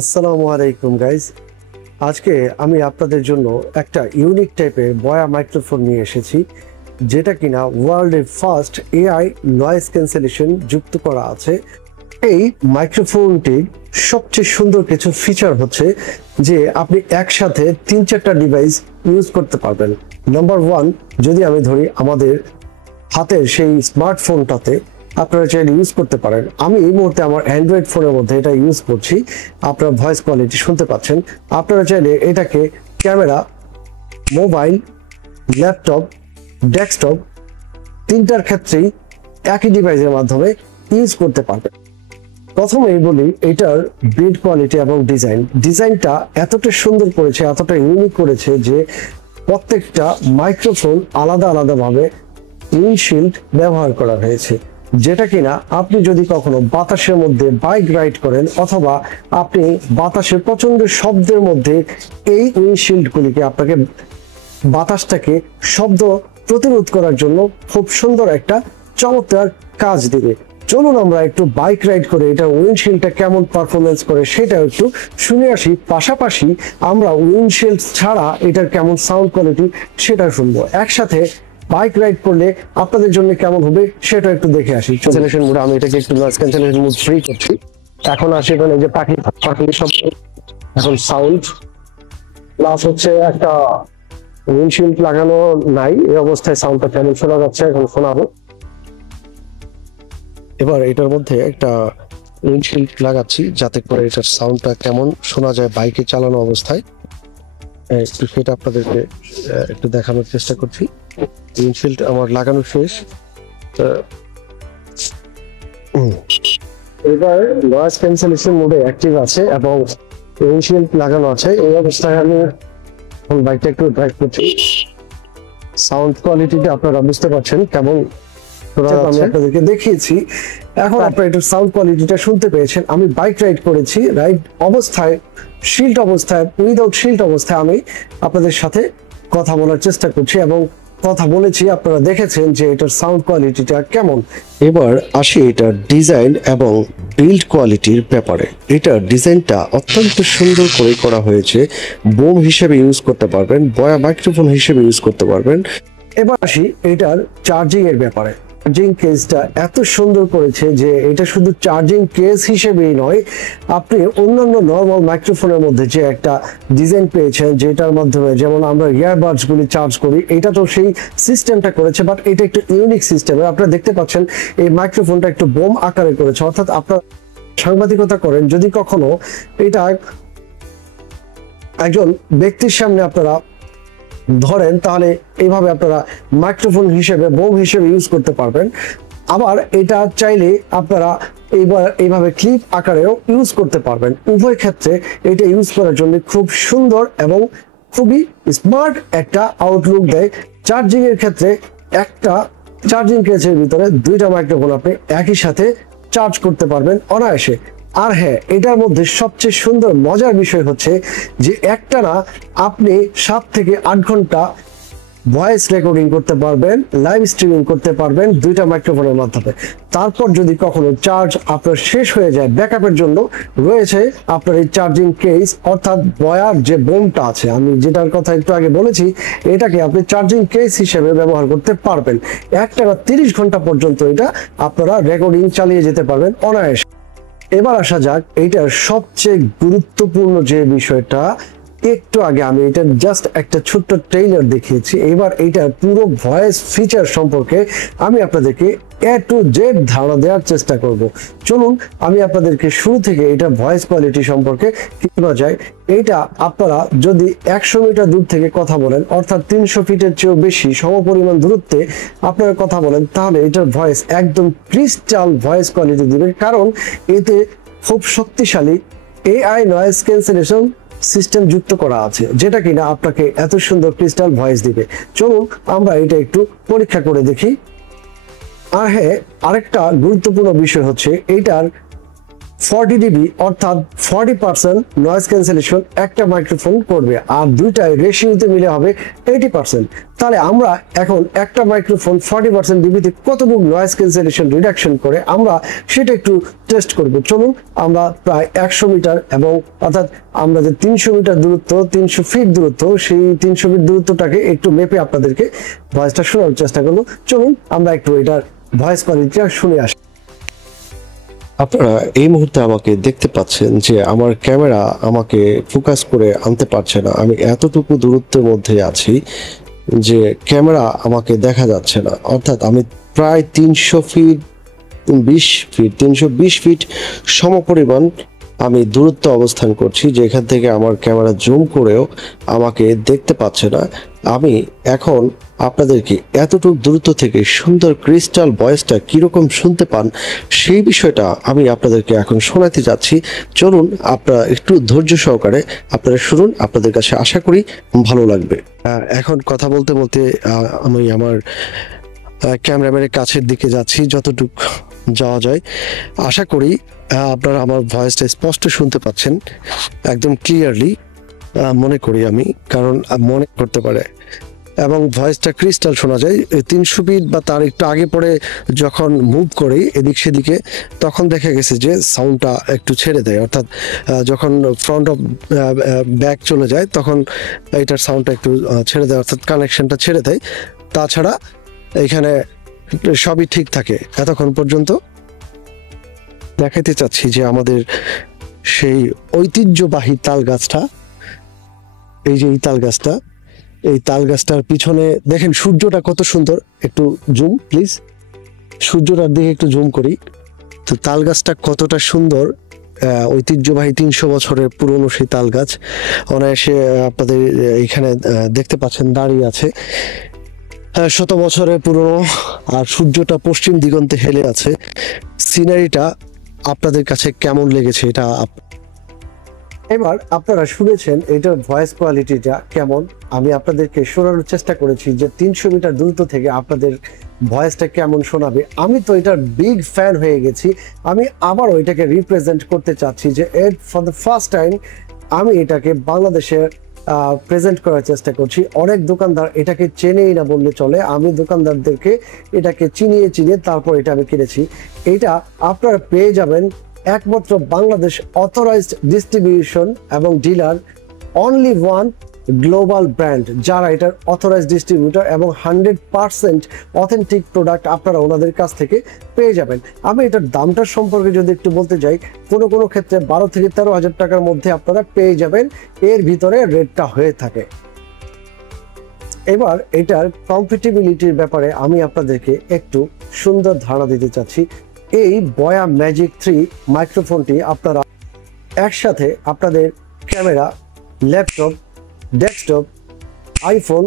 আসসালামু আলাইকুম গাইজ। আজকে আমি আপনাদের জন্য একটা ইউনিক টাইপের বয়া মাইক্রোফোন নিয়ে এসেছি, যেটা কিনা ওয়ার্ল্ডের ফার্স্ট এআই নয়েজ ক্যান্সেলেশন যুক্ত করা আছে। এই মাইক্রোফোনটির সবচেয়ে সুন্দর কিছু ফিচার হচ্ছে যে আপনি একসাথে 3-4টা ডিভাইস ইউজ করতে পারবেন। নাম্বার ওয়ান, যদি আমি ধরি আমাদের হাতের সেই স্মার্টফোনটাতে আপনারা চাইলে ইউজ করতে পারেন। আমি এই মুহূর্তে আমার অ্যান্ড্রয়েড ফোনের মধ্যে এটা ইউজ করছি, আপনারা ভয়েস কোয়ালিটি শুনতে পাচ্ছেন। আপনারা চাইলে এটাকে ক্যামেরা, মোবাইল, ল্যাপটপ, ডেস্কটপ তিনটার ক্ষেত্রেই একই ডিভাইসের মাধ্যমে ইউজ করতে পারবেন। প্রথমেই বলি এটার বিল্ড কোয়ালিটি এবং ডিজাইনটা এতটা সুন্দর করেছে, এতটা ইউনিক করেছে যে প্রত্যেকটা মাইক্রোফোন আলাদা আলাদাভাবে উইন্ডশিল্ড ব্যবহার করা হয়েছে, যেটা কিনা আপনি যদি কখনো বাতাসের মধ্যে বাইক রাইড করেন অথবা আপনি বাতাসের প্রচন্ড শব্দের মধ্যে এই উইন্ডশিল্ডগুলিকে আপনাকে বাতাসটাকে শব্দ প্রতিরোধ করার জন্য খুব সুন্দর একটা চমৎকার কাজ দিবে। চলুন আমরা একটু বাইক রাইড করে এটা উইন্ডশিল্ডটা কেমন পারফরমেন্স করে সেটা একটু শুনে আসি। পাশাপাশি আমরা উইন্ডশিল্ড ছাড়া এটার কেমন সাউন্ড কোয়ালিটি সেটা শুনবো। একসাথে বাইক রাইড করলে আপনাদের জন্য কেমন হবে সেটা একটু দেখে আসি। ক্যান্সেলেশন মোড, আমি এটাকে একটু নয়েজ ক্যান্সেলেশন মোড ফ্রি করছি। এখন আসি এখানে যে পাখি শব্দ, এখন সাউন্ড প্লাস হচ্ছে একটা উইন্ডশিল্ড লাগানো নাই, এই অবস্থায় সাউন্ডটা কেমন শোনা যাচ্ছে এখন শোনাবো। এবার এটার মধ্যে একটা উইন্ডশিল্ড লাগাচ্ছি যাতে করে এটার সাউন্ডটা কেমন শোনা যায় বাইকে চালানো অবস্থায়, একটু সেটা আপনাদেরকে একটু দেখানোর চেষ্টা করছি। উইন্ডশিল্ড আমার লাগানো শেষ। এবার নয়েজ ক্যান্সেলেশন মোডে অ্যাক্টিভ আছে এবং উইন্ডশিল্ড লাগানো আছে। এই অবস্থায় আমি বাইকটা একটু ড্রাইভ করছি। সাউন্ড কোয়ালিটিটা আপনারা বুঝতে পারছেন কেমন আমি আপনাদেরকে দেখিয়েছি। এখন আপনারা একটু সাউন্ড কোয়ালিটিটা শুনতে পেয়েছেন। আমি বাইক রাইড করেছি, রাইড অবস্থায় শিল্ড অবস্থায়, উইদাউট শিল্ড অবস্থায় আমি আপনাদের সাথে কথা বলার চেষ্টা করছি এবং কথা বলেছি, আপনারা দেখেছেন যে এটার সাউন্ড কোয়ালিটিটা কেমন। এবার আসি এটার ডিজাইন এবং বিল্ড কোয়ালিটির ব্যাপারে। এটার ডিজাইনটা অত্যন্ত সুন্দর করে করা হয়েছে। বোম হিসেবে ইউজ করতে পারবেন, বয়া মাইক্রোফোন হিসেবে ইউজ করতে পারবেন। এবার আসি এটার চার্জিং এর ব্যাপারে। চার্জিং কেসটা এত সুন্দর করেছে যে এটা শুধু চার্জিং কেস হিসেবেই নয়, আপনি অন্যান্য নর্মাল মাইক্রোফোনের মধ্যে যে একটা ডিজাইন পেয়েছেন যেটার মাধ্যমে যেমন আমরা ইয়ারবাডস গুলি চার্জ করি, এটা তো সেই সিস্টেমটা করেছে, বাট এটা একটু ইউনিক সিস্টেম। আপনারা দেখতে পাচ্ছেন এই মাইক্রোফোনটা একটু বোম আকারে করেছে, অর্থাৎ আপনারা সাংবাদিকতা করেন, যদি কখনো এটা একজন ব্যক্তির সামনে আপনারা ধরেন তাহলে এইভাবে আপনারা মাইক্রোফোন হিসেবে বোম হিসেবে ইউজ করতে পারবেন। আবার এটা চাইলে আপনারা এইভাবে ক্লিপ আকারেও ইউজ করতে পারবেন। উভয় ক্ষেত্রে এটা ইউজ করার জন্য খুব সুন্দর এবং খুবই স্মার্ট একটা আউটলুক দেয়। চার্জিং এর ক্ষেত্রে একটা চার্জিং কেসের ভিতরে দুইটা মাইক্রোফোন আপনি একই সাথে চার্জ করতে পারবেন অনায়াসে। আর হ্যাঁ, এটার মধ্যে সবচেয়ে সুন্দর মজার বিষয় হচ্ছে যে একটানা আপনি 7 থেকে 8 ঘন্টা ভয়েস রেকর্ডিং করতে পারবেন, লাইভ স্ট্রিমিং করতে পারবেন দুইটা মাইক্রোফোনের মাধ্যমে। তারপর যদি কখনো চার্জ আপনার শেষ হয়ে যায়, ব্যাকআপের জন্য রয়েছে আপনার এই চার্জিং কেস, অর্থাৎ বয়ার যে বোমটা আছে, আমি যেটার কথা একটু আগে বলেছি, এটাকে আপনি চার্জিং কেস হিসেবে ব্যবহার করতে পারবেন। একটানা 30 ঘন্টা পর্যন্ত এটা আপনারা রেকর্ডিং চালিয়ে যেতে পারবেন অনায়াসে। এবার আসা যাক এইটার সবচেয়ে গুরুত্বপূর্ণ যে বিষয়টা, একটু আগে আমি এটা জাস্ট একটা ছোট্ট ট্রেইলার দেখিয়েছি। এবার এইটার পুরো ভয়েস ফিচার সম্পর্কে আমি আপনাদেরকে A to Z ধারণা দেওয়ার চেষ্টা করব। চলুন আমি আপনাদেরকে শুরু থেকে এটা ভয়েস কোয়ালিটি সম্পর্কে কি শোনা যায়। এইটা আপনারা যদি 100 মিটার দূর থেকে কথা বলেন, অর্থাৎ 300 ফিটের চেয়েও বেশি সমপরিমাণ দূরত্বে আপনারা কথা বলেন, তাহলে এটার ভয়েস একদম ক্রিস্টাল ভয়েস কোয়ালিটি দিবে, কারণ এতে খুব শক্তিশালী AI নয়েজ ক্যান্সেলেশন সিস্টেম যুক্ত করা আছে, যেটা কিনা আপনাকে এত সুন্দর ক্রিস্টাল ভয়েস দিবে। চলুন আমরা এটা একটু পরীক্ষা করে দেখি। আর হ্যাঁ, আরেকটা গুরুত্বপূর্ণ বিষয় হচ্ছে এইটার 40 ডিবি অর্থাৎ 40% নয়েজ ক্যান্সেলেশন একটা মাইক্রোফোন করবে, আর দুইটাই রেশিওতে মিলে হবে 80%। তাহলে আমরা এখন একটা মাইক্রোফোন 40% ডিবিতে কতটুকু নয়েজ ক্যান্সেলেশন রিডাকশন করে আমরা সেটা একটু টেস্ট করব। চলুন আমরা প্রায় 100 মিটার এবং অর্থাৎ আমরা যে 300 মিটার দূরত্ব, 300 ফিট দূরত্ব, সেই 300 ফিট দূরত্বটাকে একটু মেপে আপনাদেরকে ভয়েসটা শোনার চেষ্টা করবো। চলুন আমরা একটু এটার ভয়েস কোয়ালিটিটা শুনে আসি। আপনারা এই মুহূর্তে আমাকে দেখতে পাচ্ছেন যে আমার ক্যামেরা আমাকে ফোকাস করে আনতে পারছে না। আমি এতটুকু দূরত্বের মধ্যে আছি যে ক্যামেরা আমাকে দেখা যাচ্ছে না, অর্থাৎ আমি প্রায় 320 ফিট সমপরিমাণ আমি দূরত্ব অবস্থান করছি, যেখান থেকে আমার ক্যামেরা জুম করেও আমাকে দেখতে পাচ্ছে না। আমি এখন আপনাদেরকে এতটুকু দূরত্ব থেকে সুন্দর ক্রিস্টাল ভয়েসটা কিরকম শুনতে পান সেই বিষয়টা আমি আপনাদেরকে এখন শোনাতে যাচ্ছি। চলুন আপনারা একটু ধৈর্য সহকারে আপনারা শুনুন, আপনাদের কাছে আশা করি ভালো লাগবে। এখন কথা বলতে বলতে আমি আমার ক্যামেরাম্যানের কাছের দিকে যাচ্ছি যতটুকু যাওয়া যায়। আশা করি আপনারা আমার ভয়েসটা স্পষ্ট শুনতে পাচ্ছেন, একদম ক্লিয়ারলি মনে করি আমি, কারণ মনে করতে পারে এবং ভয়েসটা ক্রিস্টাল শোনা যায়। 300 ফিট বা তার একটু আগে পরে যখন মুভ করি এদিক সেদিকে, তখন দেখা গেছে যে সাউন্ডটা একটু ছেড়ে দেয়, অর্থাৎ যখন ফ্রন্ট অফ ব্যাক চলে যায় তখন এটার সাউন্ডটা একটু ছেড়ে দেয়, অর্থাৎ কানেকশনটা ছেড়ে দেয়। তাছাড়া এখানে সবই ঠিক থাকে। এতক্ষণ পর্যন্ত দেখাতে চাচ্ছি যে আমাদের সেই ঐতিহ্যবাহী তাল গাছটা, এই যে এই তাল গাছটার পিছনে দেখেন সূর্যটা কত সুন্দর। একটু জুম প্লিজ, সূর্যটার দিকে একটু জুম করি। তো তাল গাছটা কতটা সুন্দর, ঐতিহ্যবাহী 300 বছরের পুরনো সেই তাল গাছ অনায়াসে আপনাদের এখানে দেখতে পাচ্ছেন দাঁড়িয়ে আছে, 100 বছরের পুরনো, আর সূর্যটা পশ্চিম দিগন্তে হেলে আছে। সিনারিটা আপনাদের কাছে কেমন লেগেছে এটা এবার আপনারা শুনেছেন এটার ভয়েস কোয়ালিটিটা কেমন। আমি আপনাদেরকে শোনানোর চেষ্টা করেছি যে 300 মিটার দূরত্ব থেকে আপনাদের ভয়েসটা কেমন শোনাবে। আমি তো এটার বিগ ফ্যান হয়ে গেছি। আমি আবারও এটাকে রিপ্রেজেন্ট করতে চাচ্ছি যে ফর দ্য ফার্স্ট টাইম আমি এটাকে বাংলাদেশে প্রেজেন্ট করার চেষ্টা করছি। অনেক দোকানদার এটাকে চেনেই না বললে চলে, আমি দোকানদারদেরকে এটাকে চিনিয়ে তারপর এটা আমি কিনেছি। এটা আপনারা পেয়ে যাবেন একমাত্র বাংলাদেশ অথরাইজড ডিস্ট্রিবিউশন এবং dealer, only one global brand যারা এটার অথরাইজড ডিস্ট্রিবিউটর, এবং 100% অথেন্টিক প্রোডাক্ট আপনারা ওনাদের কাছ থেকে পেয়ে যাবেন। আমি এটার দামটার সম্পর্কে যদি একটু বলতে যাই, কোনো কোনো ক্ষেত্রে 12 থেকে 13 হাজার টাকার মধ্যে আপনারা পেয়ে যাবেন, এর ভিতরে রেটটা হয়ে থাকে। এবার এটার কম্প্যাটিবিলিটির ব্যাপারে আমি আপনাদেরকে একটু সুন্দর ধারণা দিতে চাচ্ছি। এই বয়া ম্যাজিক 3 মাইক্রোফোনটি আপনারা একসাথে আপনাদের camera, laptop, desktop, iPhone,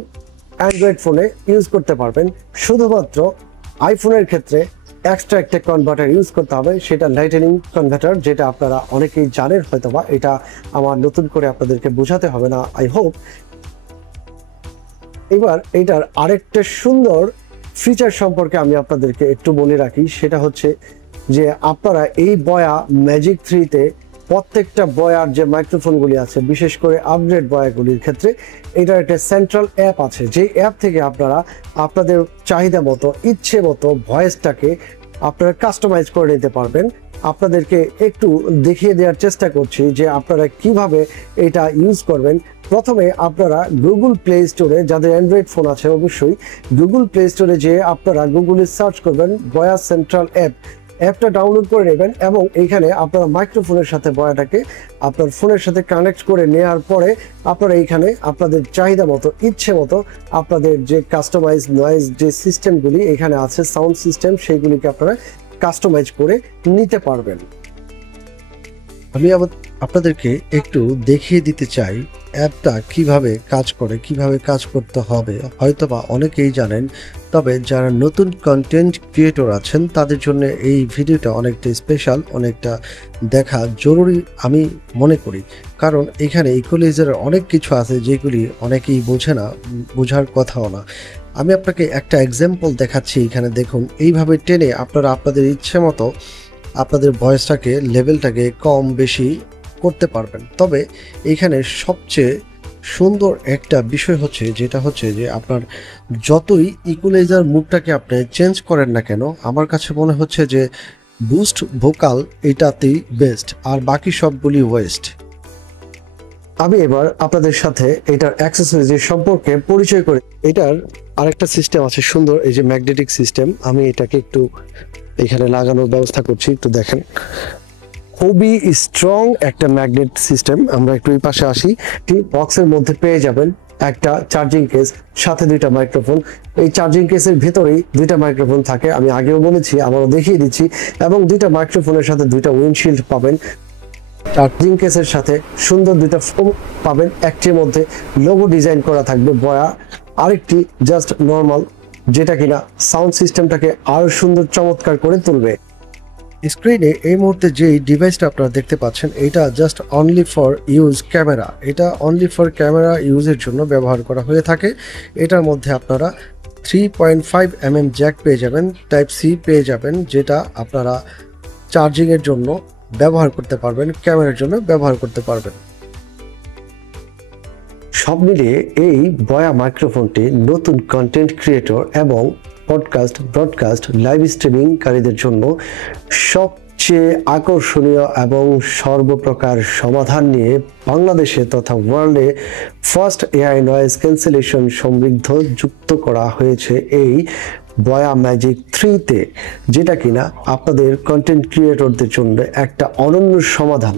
Android ফোনে ইউজ করতে পারবেন। শুধুমাত্র আইফোনের ক্ষেত্রে এক্সট্রা একটা কনভার্টার ইউজ করতে হবে, সেটা লাইটনিং কনভার্টার, যেটা আপনারা অনেকেই জানেন হয়তোবা, এটা আমার নতুন করে আপনাদেরকে বোঝাতে হবে না আই হোপ। এবার এটার আরেকটা সুন্দর ফিচার সম্পর্কে আমি আপনাদেরকে একটু বলে রাখি, সেটা হচ্ছে যে আপনারা এই বয়া ম্যাজিক 3-তে প্রত্যেকটা বয়ার যে মাইক্রোফোনগুলি আছে, বিশেষ করে আপগ্রেড বয়াগুলির ক্ষেত্রে এটার একটা সেন্ট্রাল অ্যাপ আছে, যেই অ্যাপ থেকে আপনারা আপনাদের চাহিদা মতো ইচ্ছে মতো ভয়েসটাকে আপনারা কাস্টমাইজ করে নিতে পারবেন। আপনাদেরকে একটু দেখিয়ে দেওয়ার চেষ্টা করছি যে আপনারা কিভাবে এটা ইউজ করবেন। প্রথমে আপনারা গুগল প্লে স্টোরে, যাদের অ্যান্ড্রয়েড ফোন আছে অবশ্যই গুগল প্লে স্টোরে যেয়ে আপনারা গুগলে সার্চ করবেন বয়া সেন্ট্রাল অ্যাপটা ডাউনলোড করে নেবেন, এবং এইখানে আপনারা মাইক্রোফোনের সাথে বয়াটাকে আপনার ফোনের সাথে কানেক্ট করে নেওয়ার পরে আপনারা এইখানে আপনাদের চাহিদা মতো ইচ্ছে মতো আপনাদের যে কাস্টমাইজ নয়েজ যে সিস্টেমগুলি এখানে আছে, সাউন্ড সিস্টেম, সেইগুলিকে আপনারা কাস্টমাইজ করে নিতে পারবেন। আমি আপনাদেরকে একটু দেখিয়ে দিতে চাই অ্যাপটা কিভাবে কাজ করে, কিভাবে কাজ করতে হবে। হয়তোবা অনেকেই জানেন, তবে যারা নতুন কন্টেন্ট ক্রিয়েটর আছেন তাদের জন্য এই ভিডিওটা অনেকটা স্পেশাল, অনেকটা দেখা জরুরি আমি মনে করি। কারণ এখানে ইকুয়ালাইজারের অনেক কিছু আছে যেগুলি অনেকেই বোঝে না, বোঝার কথাও না। আমি আপনাকে একটা এক্সাম্পল দেখাচ্ছি। এখানে দেখুন, এইভাবে টেনে আপনারা আপনাদের ইচ্ছে মতো আপনাদের ভয়েসটাকে লেভেলটাকে কম বেশি করতে পারবেন। তবে এইখানে সবচেয়ে সুন্দর একটা বিষয় হচ্ছে যেটা হচ্ছে যে আপনার যতই ইকুয়ালাইজার মুডটাকে আপনি চেঞ্জ করেন না কেন, আমার কাছে মনে হচ্ছে যে বুস্ট ভোকাল এটাতেই বেস্ট, আর বাকি সবগুলি ওয়েস্ট। আমি এবার আপনাদের সাথে এটার অ্যাক্সেসরিজ সম্পর্কে পরিচয় করি। এটার আরেকটা সিস্টেম আছে সুন্দর, এই যে ম্যাগনেটিক সিস্টেম। আমি এটাকে একটু এখানে লাগানোর ব্যবস্থা করছি, একটু দেখেন। খুবই স্ট্রং একটা ম্যাগনেট সিস্টেম। আমরা একটু এই পাশে আসি। বক্সের মধ্যে পেয়ে যাবেন একটা চার্জিং কেস, সাথে দুইটা মাইক্রোফোন। এই চার্জিং কেসের ভেতরেই দুইটা মাইক্রোফোন থাকে, আমি আগেও বলেছি, আবারও দেখিয়ে দিচ্ছি। এবং দুইটা মাইক্রোফোনের সাথে দুইটা উইন্ডশিল্ড পাবেন। চার্জিং কেসের সাথে সুন্দর দুইটা ফোম পাবেন, একটির মধ্যে লোগো ডিজাইন করা থাকবে বয়া, আরেকটি জাস্ট নর্মাল, যেটা কিনা সাউন্ড সিস্টেমটাকে আরো সুন্দর চমৎকার করে তুলবে। স্ক্রিনে এই মুহূর্তে যেই ডিভাইসটা আপনারা দেখতে পাচ্ছেন, এটা just only for use camera. এটা অনলি ফর ক্যামেরা ইউজের জন্য ব্যবহার করা হয়ে থাকে। এটার মধ্যে আপনারা 3.5 mm জ্যাক পেয়ে যাবেন, টাইপ সি পেয়ে যাবেন, যেটা আপনারা চার্জিংয়ের জন্য ব্যবহার করতে পারবেন, ক্যামেরার জন্য ব্যবহার করতে পারবেন। সব মিলিয়ে এই বয়া মাইক্রোফোনটি নতুন কন্টেন্ট ক্রিয়েটর এবং পডকাস্ট, ব্রডকাস্ট, লাইভ স্ট্রিমিংকারীদের জন্য সবচেয়ে আকর্ষণীয় এবং সর্বপ্রকার সমাধান নিয়ে বাংলাদেশে তথা ওয়ার্ল্ডে ফার্স্ট এআই নয়েজ ক্যান্সেলেশন সমৃদ্ধ যুক্ত করা হয়েছে এই বয়া ম্যাজিক 3-তে, যেটা কিনা আপনাদের কন্টেন্ট ক্রিয়েটরদের জন্য একটা অনন্য সমাধান।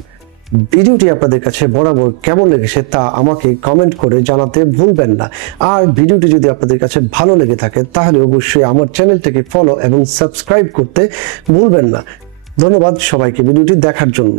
ভিডিওটি আপনাদের কাছে বরাবর কেমন লেগেছে তা আমাকে কমেন্ট করে জানাতে ভুলবেন না। আর ভিডিওটি যদি আপনাদের কাছে ভালো লেগে থাকে তাহলে অবশ্যই আমার চ্যানেলটিকে ফলো এবং সাবস্ক্রাইব করতে ভুলবেন না। ধন্যবাদ সবাইকে ভিডিওটি দেখার জন্য।